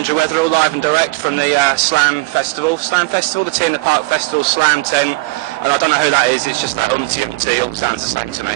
Andrew Weatherall, live and direct from the Slam Festival, the Tea in the Park Festival Slam tent, and I don't know who that is, it's just that umpty, all sounds the same to me.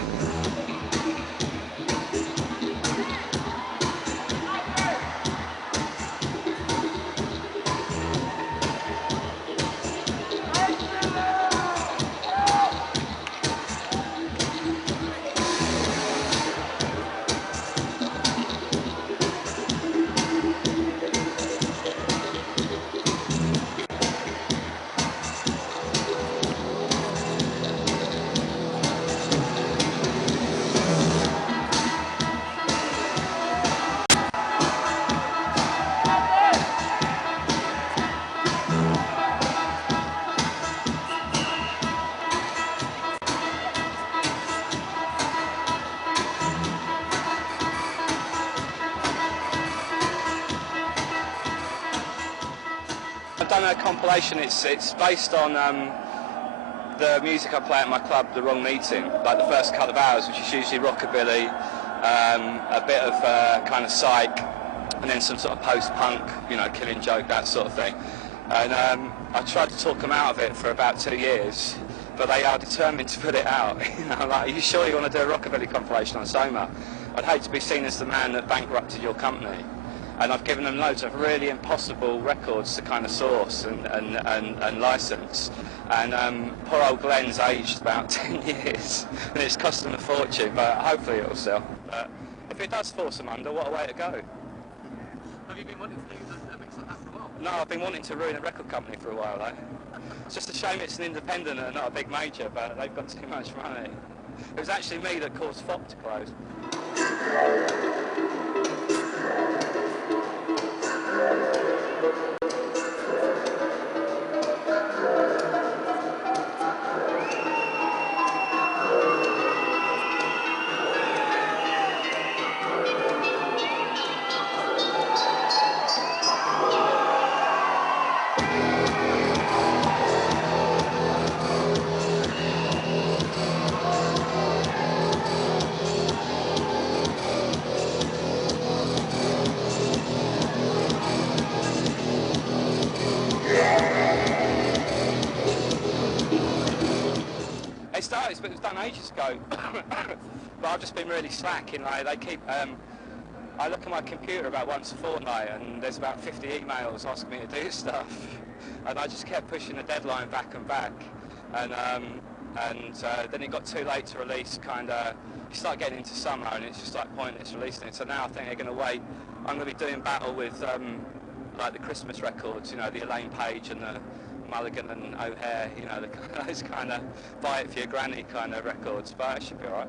I've done a compilation. It's based on the music I play at my club, The Wrong Meeting, like the first couple of hours, which is usually rockabilly, a bit of kind of psych, and then some sort of post-punk, you know, Killing Joke, that sort of thing. And I tried to talk them out of it for about 2 years, but they are determined to put it out. You know, like, are you sure you want to do a rockabilly compilation on Soma? I'd hate to be seen as the man that bankrupted your company. And I've given them loads of really impossible records to kind of source and license. And poor old Glenn's aged about 10 years, and it's cost them a fortune, but hopefully it'll sell. But if it does force them under, what a way to go. Have you been wanting to do a mix like that for a while? No, I've been wanting to ruin a record company for a while, though. It's just a shame it's an independent and not a big major, but they've got too much money. It was actually me that caused FOP to close. It was done ages ago, but I've just been really slack in, like, they keep, I look at my computer about once a fortnight and there's about 50 emails asking me to do stuff, and I just kept pushing the deadline back and back, and then it got too late to release, you start getting into summer and it's just like pointless releasing it, so now I think they're going to wait. I'm going to be doing battle with like the Christmas records, you know, the Elaine Page and the Mulligan and O'Hare, you know, those kind of buy it for your granny kind of records, but it should be alright.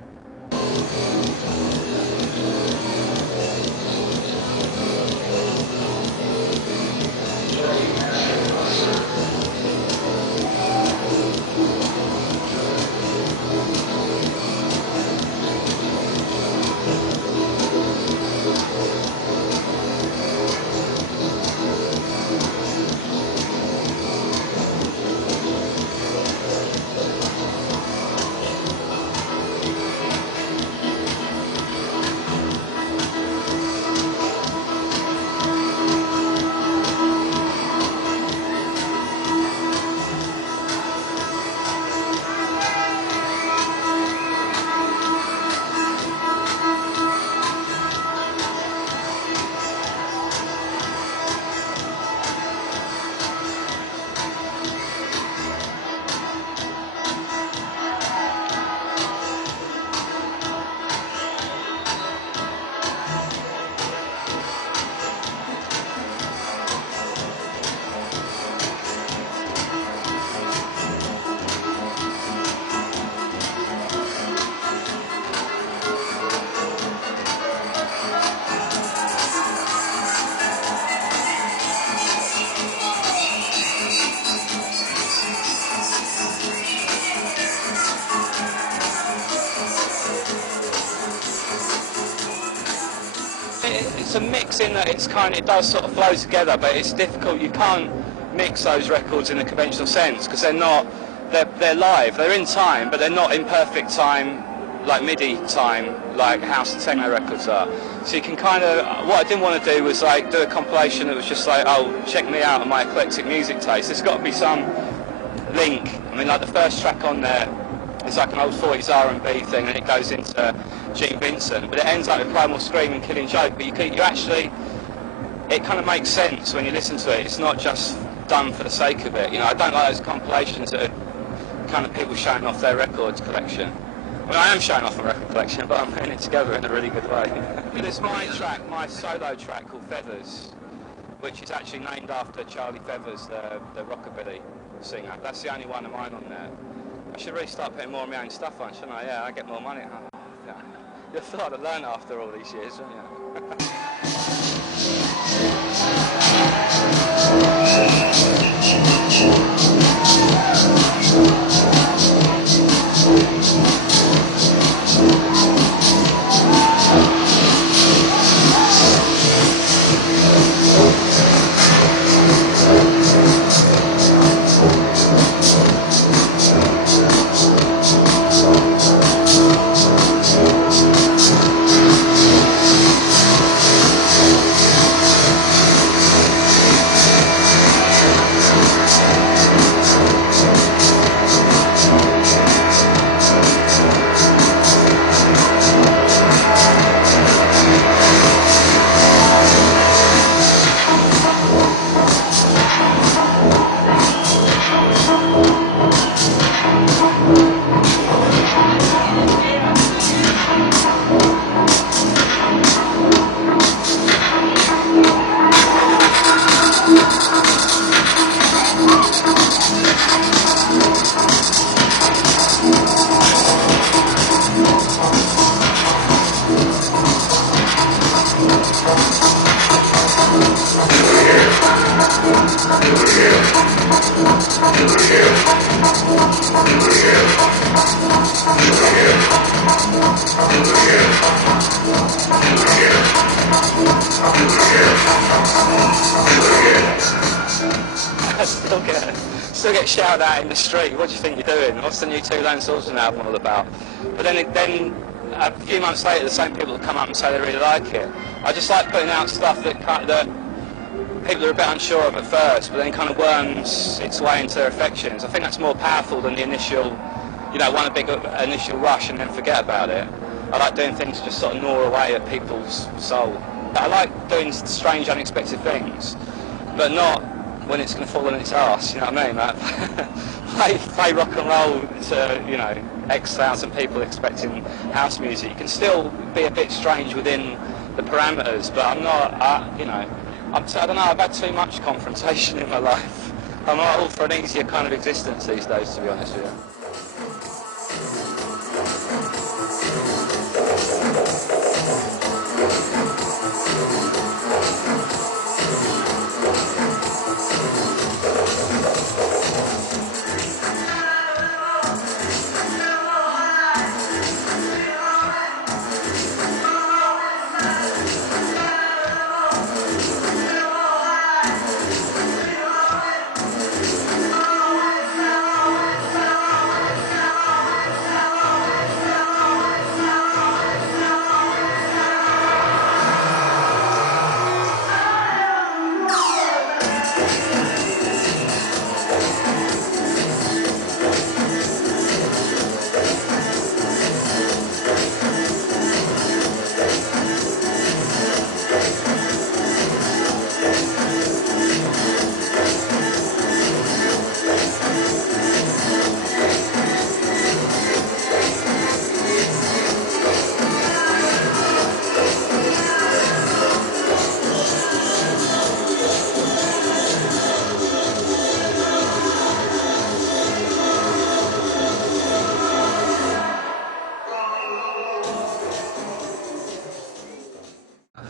It's a mix in that it does sort of flow together, but it's difficult. You can't mix those records in a conventional sense because they're live. They're in time, but they're not in perfect time like MIDI time, like house and techno records are. So you can kind of, what I didn't want to do was like do a compilation that was just like, oh, check me out and my eclectic music taste. There's got to be some link. I mean, like the first track on there is like an old 40s R&B thing, and it goes into Gene Vincent, but it ends up with Primal Scream and Killing Joke. But you actually, it kind of makes sense when you listen to it. It's not just done for the sake of it. You know, I don't like those compilations that are kind of people showing off their records collection. I mean, I am showing off a record collection, but I'm putting it together in a really good way. There's my track, my solo track called Feathers, which is actually named after Charlie Feathers, the rockabilly singer. That's the only one of mine on there. I should really start putting more of my own stuff on, shouldn't I? Yeah, I get more money. Oh, yeah. You'll start to learn after all these years, won't you? Still get shouted at in the street. What do you think you're doing? What's the new Two Lone Swordsman album all about? But then a few months later, the same people will come up and say they really like it. I just like putting out stuff that people are a bit unsure of at first, but then kind of worms its way into their affections. I think that's more powerful than the initial, you know, one big initial rush and then forget about it. I like doing things that just sort of gnaw away at people's soul. I like doing strange, unexpected things, but not when it's going to fall on its arse, you know what I mean? Like, play rock and roll to, you know, X thousand people expecting house music. You can still be a bit strange within the parameters, but I'm not, you know, I don't know, I've had too much confrontation in my life. I'm all for an easier kind of existence these days, to be honest with you.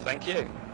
Thank you.